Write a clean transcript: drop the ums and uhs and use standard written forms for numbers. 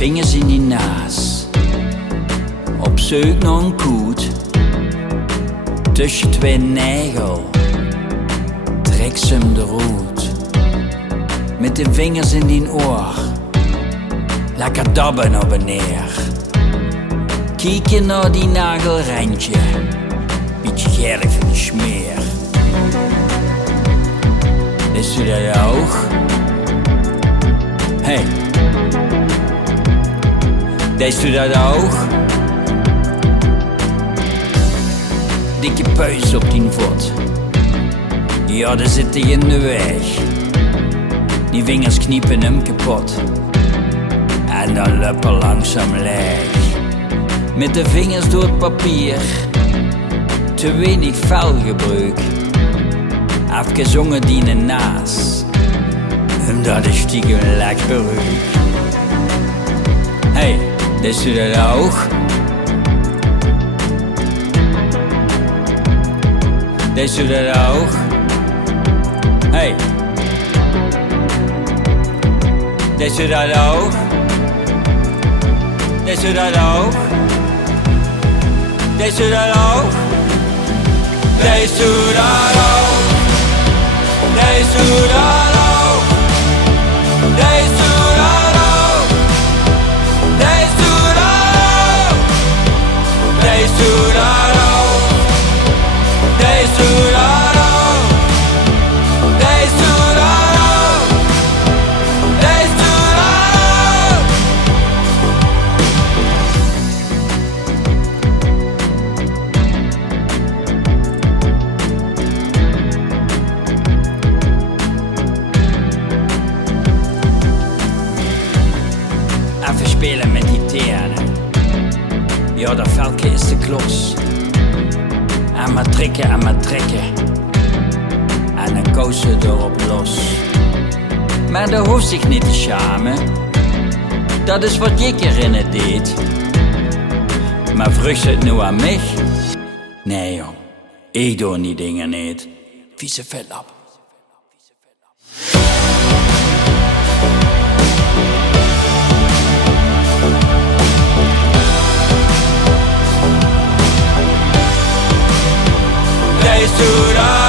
vingers in die naas, op zoek naar een koet. Tussen twee nagel trekt ze hem de roet. Met de vingers in die oor, lekker dabben op en neer. Kijken naar die nagelrandje, beetje gerf van de smeer. Deis Doe dat auch? Hey, Deis Doe dat auch? Dikke puis op die voet, ja, daar zit hij in de weg. Die vingers kniepen hem kapot en dan luppen langzaam leeg. Met de vingers door het papier, te weinig velgebruik. Afgezongen die naast, omdat is stiekem lekker ruik. Hey, Deis Doe dat auch? Deis Doe dat auch? Hey, Deis Doe dat auch? Deis Doe dat auch? Deis Doe dat auch? Deis Doe dat auch? Deis Doe dat auch? Deis Doe dat auch? Deis Doe dat auch? Deis Doe dat auch? Deis Doe dat auch? Deis Doe dat auch? Deis Doe dat auch? Even spelen met die tenen. Ja, dat velke is de klos. En maar trekken en maar trekken. En dan koos ze erop los. Maar dat hoeft zich niet te schamen. Dat is wat ik erin het deed. Maar vroeg ze het nu aan mij? Nee jong, ik doe die dingen niet. Vieze vetlap. Deis Doe dat.